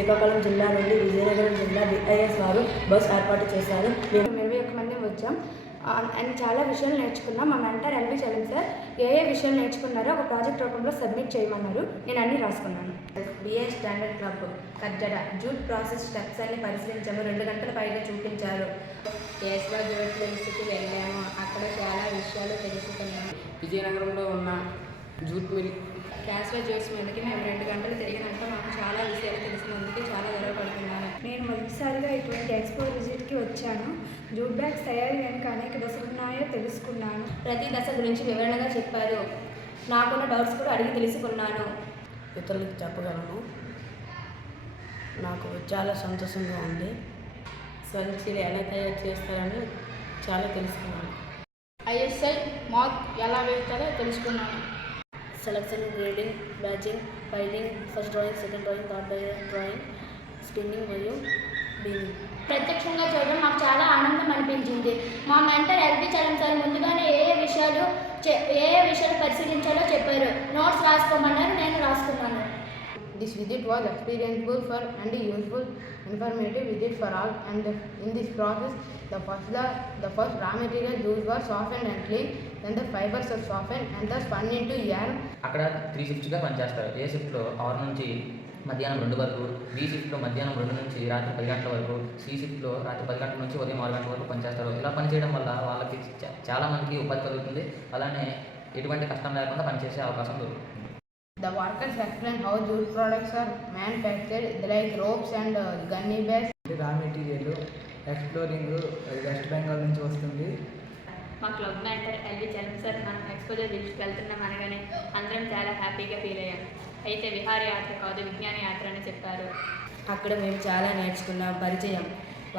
శ్రీకాకుళం జిల్లా నుండి విజయనగరం జిల్లా BIS వారు బస్ ఏర్పాటు చేశారు. మేము 21 మంది వచ్చాం అండ్ చాలా విషయాలు నేర్చుకున్నాం. మా మెంటర్ LV చలం సార్ ఏ విషయాలు నేర్చుకున్నారో ఒక ప్రాజెక్ట్ రూపంలో సబ్మిట్ చేయమన్నారు. నేను అన్నీ రాసుకున్నాను. BI స్టాండర్డ్ క్లబ్ కజ్జడ జూట్ ప్రాసెస్ స్టెప్స్ అన్ని పరిశీలించాము. 2 గంటల పైగా చూపించారు. కేశవ జూట్ యూనివర్సిటీకి వెళ్ళాము. అక్కడ చాలా విషయాలు తెలుసుకున్నాము. విజయనగరంలో ఉన్న జూట్ మిల్ కేశవ జూట్స్ మీదకి మేము 2 గంటలు తిరిగినాక మాకు చాలా విషయాలు తెలిసినందుకు చాలా గర్వపడుతున్నాను. నేను మొదటిసారిగా ఇటువంటి ఎక్స్పో విజిట్కి వచ్చాను. జూట్ బ్యాగ్స్ తయారీ వెనుక అనేక దశలు ఉన్నాయో తెలుసుకున్నాను. ప్రతి దశ గురించి వివరణగా చెప్పారు. నాకున్న డౌట్స్ కూడా అడిగి తెలుసుకున్నాను. ఇతరులకు చెప్పగలను. నాకు చాలా సంతోషంగా ఉంది. సంచిలు ఎలా తయారు చేస్తారని చాలా తెలుసుకున్నాను. ISI మార్క్ ఎలా వేస్తారో తెలుసుకున్నాను. Selection, grading, batching, piling, first drawing, second drawing, third drawing, spinning మరియు బీనింగ్. ప్రత్యక్షంగా చూడడం మాకు చాలా ఆనందం అనిపించింది. మా మెంటర్ LV చలం సార్ ముందుగానే ఏ ఏ విషయాలు పరిశీలించాలో చెప్పారు. నోట్స్ రాసుకోమన్నారు. నేను రాసుకున్నాను. This visit was experienceable for and useful, informative visit for all. And in this process, the first raw material used were softened and clean. Then the fibers are softened and thus spun into yarn. అక్కడ 3 షిఫ్ట్స్గా పనిచేస్తారు. ఏ షిఫ్ట్లో 6 నుంచి మధ్యాహ్నం 2 వరకు, B షిఫ్ట్లో మధ్యాహ్నం 2 నుంచి రాత్రి 10 గంటల వరకు, C షిఫ్ట్లో రాత్రి 10 గంటల నుంచి ఉదయం 6 గంటల వరకు పనిచేస్తారు. ఇలా పనిచేయడం వల్ల వాళ్ళకి చాలా మందికి ఉపాధి కలుగుతుంది. అలానే ఎటువంటి కష్టం లేకుండా పనిచేసే అవకాశం దొరుకుతుంది. The workers explain how jute products are manufactured, like ropes and gunny bags. Raw material exploring west Bengal నుంచి వస్తుంది. మా club mentor LV Chalam sir మనం ఎక్స్పోజర్ విజిట్కి వెళ్తున్నాం అనగానే అందరం చాలా హ్యాపీగా ఫీల్ అయ్యాం. అయితే విహారయాత్ర కాదు, విజ్ఞాన యాత్ర అని చెప్పారు. అక్కడ మేము చాలా నేర్చుకున్నాం. పరిచయం,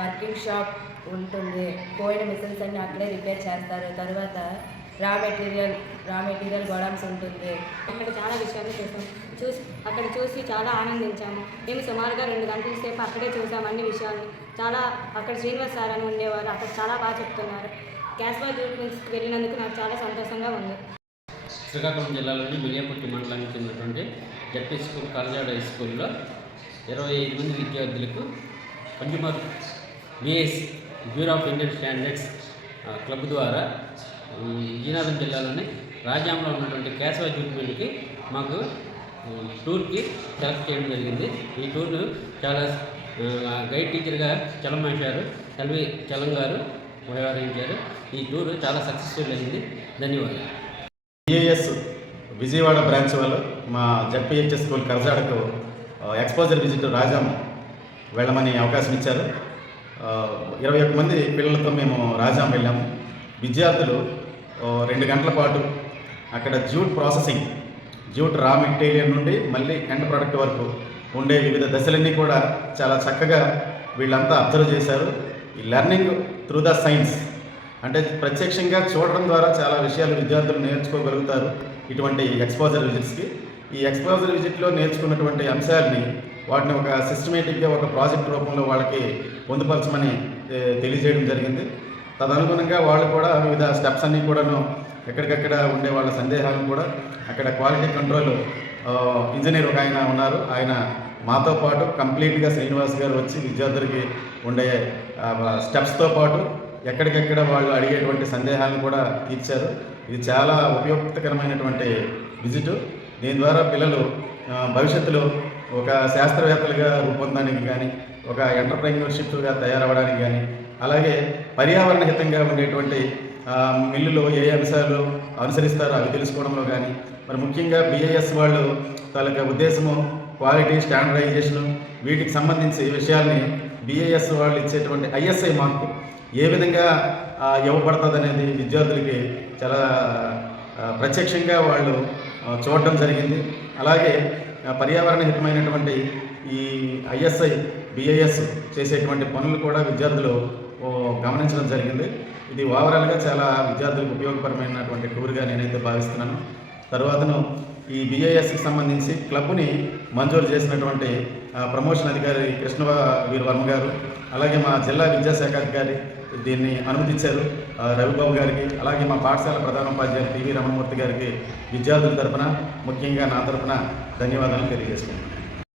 వర్కింగ్ షాప్ ఉంటుంది. పోయిన మిషన్స్ అన్ని అక్కడే రిపేర్ చేస్తారు. తర్వాత రా మెటీరియల్ గోడౌన్స్ ఉంటుంది. అక్కడ చాలా విషయాలు అక్కడ చూసి చాలా ఆనందించాము. మేము సుమారుగా 2 గంటల సేపు అక్కడే చూసాము అన్ని విషయాలు. అక్కడ శ్రీనివాస్ సార్ అని ఉండేవారు. అక్కడ చాలా బాగా చెప్తున్నారు. కేశవ జూట్ మిల్స్కి వెళ్ళినందుకు నాకు చాలా సంతోషంగా ఉంది. శ్రీకాకుళం జిల్లాలోని మిలియాపుట్టి మండలానికి చెందినటువంటి జడ్పీ స్కూల్ కర్జాడ హై స్కూల్లో 25 మంది విద్యార్థులకు consumer BIS bureau of Indian standards club ద్వారా విజయనగరం జిల్లాలోని రాజాంలో ఉన్నటువంటి కేశవ జూట్ మిల్కి మాకు టూర్కి సెలెక్ట్ చేయడం జరిగింది. ఈ టూర్ను చాలా గైడ్ టీచర్గా చలం మాస్టారు LV చలం గారు వ్యవహరించారు. ఈ టూర్ చాలా సక్సెస్ఫుల్ అయింది. ధన్యవాదాలు. BIS విజయవాడ బ్రాంచ్ వాళ్ళు మా జడ్పీహెచ్ఎస్ స్కూల్ కర్జాడకు ఎక్స్పోజర్ విజిట్ రాజాం వెళ్ళమని అవకాశం ఇచ్చారు. 21 మంది పిల్లలతో మేము రాజాం వెళ్ళాము. విద్యార్థులు 2 గంటల పాటు అక్కడ jute processing, jute raw material నుండి మళ్ళీ ఎండ్ ప్రోడక్ట్ వరకు ఉండే వివిధ దశలన్నీ కూడా చాలా చక్కగా వీళ్ళంతా అబ్జర్వ్ చేశారు. ఈ లెర్నింగ్ త్రూ ద సైన్స్ అంటే ప్రత్యక్షంగా చూడడం ద్వారా చాలా విషయాలు విద్యార్థులు నేర్చుకోగలుగుతారు ఇటువంటి ఎక్స్పోజర్ విజిట్స్కి. ఈ ఎక్స్పోజర్ విజిట్లో నేర్చుకున్నటువంటి అంశాలని వాటిని ఒక సిస్టమేటిక్గా ఒక ప్రాజెక్ట్ రూపంలో వాళ్ళకి పొందుపరచమని తెలియజేయడం జరిగింది. తదనుగుణంగా వాళ్ళు కూడా వివిధ స్టెప్స్ అన్నీ కూడాను ఎక్కడికక్కడ ఉండే వాళ్ళ సందేహాలను కూడా అక్కడ క్వాలిటీ కంట్రోల్ ఇంజనీర్ ఒక ఆయన ఉన్నారు. ఆయన మాతో పాటు కంప్లీట్గా శ్రీనివాస్ గారు వచ్చి విద్యార్థులకి ఉండే స్టెప్స్తో పాటు ఎక్కడికెక్కడ వాళ్ళు అడిగేటువంటి సందేహాలను కూడా తీర్చారు. ఇది చాలా ఉపయుక్తకరమైనటువంటి విజిట్. దీని ద్వారా పిల్లలు భవిష్యత్తులో ఒక శాస్త్రవేత్తలుగా రూపొందడానికి కానీ, ఒక ఎంటర్ప్రెన్యూర్షిప్గా తయారవడానికి కానీ, అలాగే పర్యావరణ హితంగా ఉండేటువంటి మిల్లులో ఏ అంశాలు అనుసరిస్తారో అవి తెలుసుకోవడంలో కానీ, మరి ముఖ్యంగా BIS వాళ్ళు తాలూకా ఉద్దేశము క్వాలిటీ, స్టాండర్డైజేషను వీటికి సంబంధించి విషయాల్ని BIS వాళ్ళు ఇచ్చేటువంటి ISI మార్కు ఏ విధంగా ఇవ్వబడుతుంది అనేది విద్యార్థులకి చాలా ప్రత్యక్షంగా వాళ్ళు చూడటం జరిగింది. అలాగే పర్యావరణ హితమైనటువంటి ఈ ISI BIS చేసేటువంటి పనులు కూడా విద్యార్థులు గమనించడం జరిగింది. ఇది ఓవరాల్గా చాలా విద్యార్థులకు ఉపయోగకరమైనటువంటి టూర్గా నేనైతే భావిస్తున్నాను. తర్వాతను ఈ BISకి సంబంధించి క్లబ్ని మంజూరు చేసినటువంటి ప్రమోషన్ అధికారి కృష్ణవీర్ వర్మ గారు, అలాగే మా జిల్లా విద్యాశాఖ అధికారి దీన్ని అనుమతించారు రవిబాబు గారికి, అలాగే మా పాఠశాల ప్రధానోపాధ్యాయులు PV రమణమూర్తి గారికి విద్యార్థుల తరఫున, ముఖ్యంగా నా తరఫున ధన్యవాదాలు తెలియజేస్తున్నాను.